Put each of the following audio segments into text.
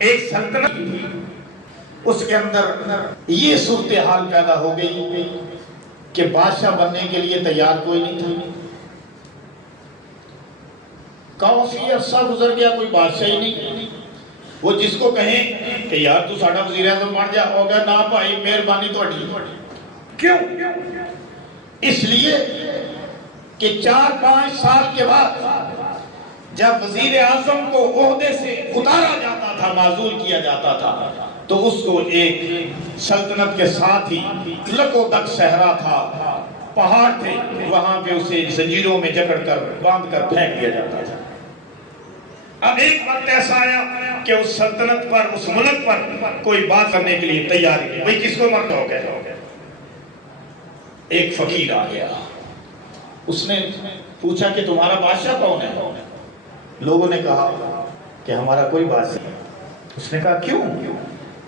ایک سلطنت، اس کے اندر یہ صورتحال پیدا ہو گئی کہ بادشاہ بننے کے لیے تیار کوئی نہیں تھا۔ کافی عرصہ گزر گیا، کوئی بادشاہ ہی نہیں۔ وہ جس کو کہیں کہ یار تو ساڈا وزیر اعظم بن جا، ہوگا نہ بھائی مہربانی تہاڈی۔ کیوں؟ اس لیے کہ 4-5 سال کے بعد جب وزیر اعظم کو عہدے سے اتارا جاتا تھا، معزول کیا جاتا تھا، تو اس کو ایک سلطنت کے ساتھ ہی لکودک صحرا تھا، پہاڑ تھے، وہاں پہ اسے زنجیروں میں جکڑ کر باندھ کر پھینک دیا جاتا تھا۔ اب ایک وقت ایسا آیا کہ اس سلطنت پر، اس ملک پر کوئی بات کرنے کے لیے تیار نہیں، بھئی کس کو مرد ہو گیا۔ ایک فقیر آ گیا، اس نے پوچھا کہ تمہارا بادشاہ کون ہے؟ لوگوں نے کہا کہ ہمارا کوئی بادشاہ نہیں۔ اس نے کہا کیوں؟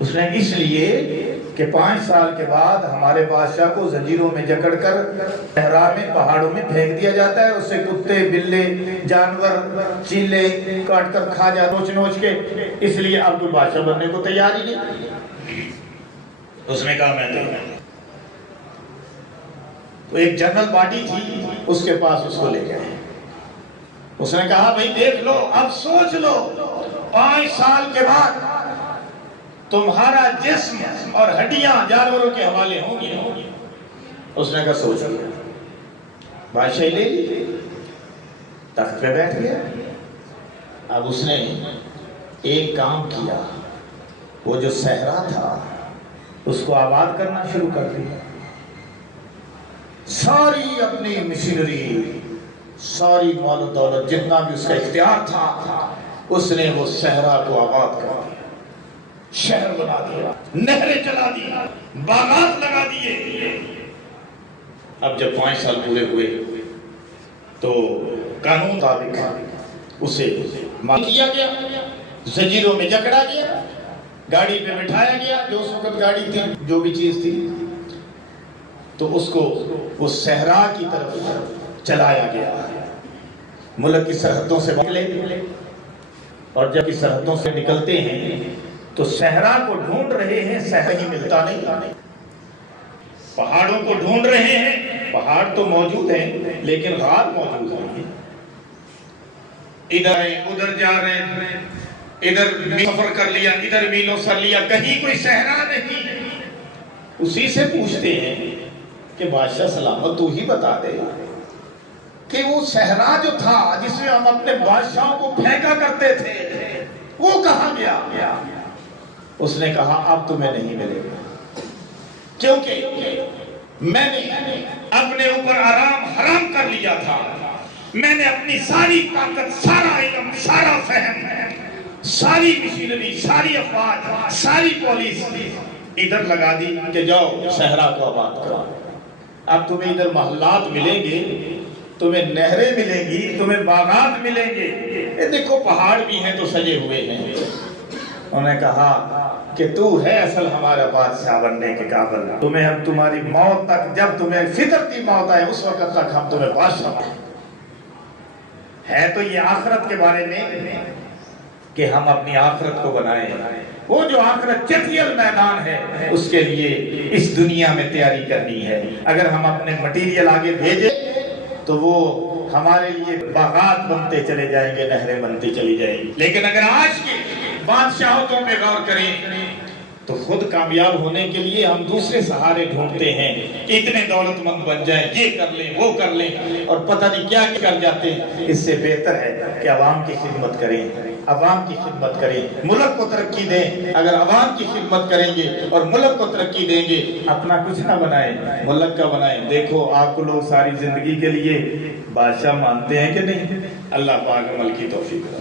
اس نے اس لیے کہ 5 سال کے بعد ہمارے بادشاہ کو زنجیروں میں جکڑ کر صحرا میں، پہاڑوں میں پھینک دیا جاتا ہے، اسے کتے، بلے، جانور، چیلے کاٹ کر کھا جاتے نوچ نوچ کے، اس لیے اب کوئی بادشاہ بننے کو تیار ہی نہیں۔ اس نے کہا میں تو ایک جنرل باڈی تھی، اس کے پاس اس کو لے گئے۔ اس نے کہا بھئی دیکھ لو، اب سوچ لو، 5 سال کے بعد تمہارا جسم اور ہڈیاں جانوروں کے حوالے ہوں گی۔ اس نے کہا سوچ لیا۔ بادشاہ لے لی، تخت پہ بیٹھ گیا۔ اب اس نے ایک کام کیا، وہ جو صحرا تھا اس کو آباد کرنا شروع کر دیا۔ ساری اپنی مشینری، ساری مال و دولت، جتنا بھی اس کا اختیار تھا، اس نے وہ صحرا کو آباد کر دیا، شہر بنا دیا، نہریں چلا دی، باغات لگا دیے۔ اب جب 5 سال پورے ہوئے تو قانون مطابق اسے معاف کیا گیا، زنجیروں میں جکڑا گیا، گاڑی پہ بٹھایا گیا، جو اس وقت گاڑی تھی، جو بھی چیز تھی، تو اس کو وہ صحرا کی طرف چلایا گیا۔ ملک کی سرحدوں سے نکلے، اور جب کی سرحدوں سے نکلتے ہیں تو صحرا کو ڈھونڈ رہے ہیں، صحرا ہی ملتا نہیں۔ پہاڑوں کو ڈھونڈ رہے ہیں، پہاڑ تو موجود ہیں لیکن غار موجود نہیں۔ ادھر ادھر جا رہے ہیں، ادھر سفر کر لیا، ادھر میلوں سر لیا، کہیں کوئی صحرا نہیں۔ اسی سے پوچھتے ہیں کہ بادشاہ سلامت تو ہی بتا دے کہ وہ صحرا جو تھا جس میں ہم اپنے بادشاہوں کو پھینکا کرتے تھے، وہ کہاں گیا؟ اس نے کہا اب تمہیں نہیں ملے گا، کیونکہ میں نے اپنے اوپر آرام حرام کر لیا تھا۔ میں نے اپنی ساری طاقت، سارا علم، سارا فہم، ساری مشینری، ساری افواج، ساری پولیس ادھر لگا دی کہ جاؤ صحرا کو آباد کرو۔ اب تمہیں ادھر محلات ملیں گے، تمہیں نہریں ملیں گی، تمہیں باغات ملیں گے، یہ دیکھو پہاڑ بھی ہیں تو سجے ہوئے ہیں۔ انہوں نے کہا کہ تو ہے اصل ہمارا بادشاہ بننے کے قابل، تمہیں ہم تمہاری موت تک، جب تمہیں فطرتی موت آئے اس وقت تک ہم تمہیں بادشاہ بنائیں۔ ہے تو یہ آخرت کے بارے میں کہ ہم اپنی آخرت کو بنائیں، وہ جو آخرت چتیل میدان ہے اس کے لیے اس دنیا میں تیاری کرنی ہے۔ اگر ہم اپنے مٹیریل آگے بھیجیں تو وہ ہمارے لیے باغات بنتے چلے جائیں گے، نہریں بنتی چلی جائیں گی۔ لیکن اگر آج کے بادشاہتوں پہ غور کریں تو خود کامیاب ہونے کے لیے ہم دوسرے سہارے ڈھونڈتے ہیں، اتنے دولت مند بن جائیں، یہ کر لیں، وہ کر لیں، اور پتہ نہیں کیا کر جاتے ہیں۔ اس سے بہتر ہے کہ عوام کی خدمت کریں، عوام کی خدمت کریں، ملک کو ترقی دیں۔ اگر عوام کی خدمت کریں گے اور ملک کو ترقی دیں گے، اپنا کچھ نہ بنائیں، ملک کا بنائیں۔ دیکھو آپ کو لوگ ساری زندگی کے لیے بادشاہ مانتے ہیں کہ نہیں؟ اللہ پاک عمل کی توفیق۔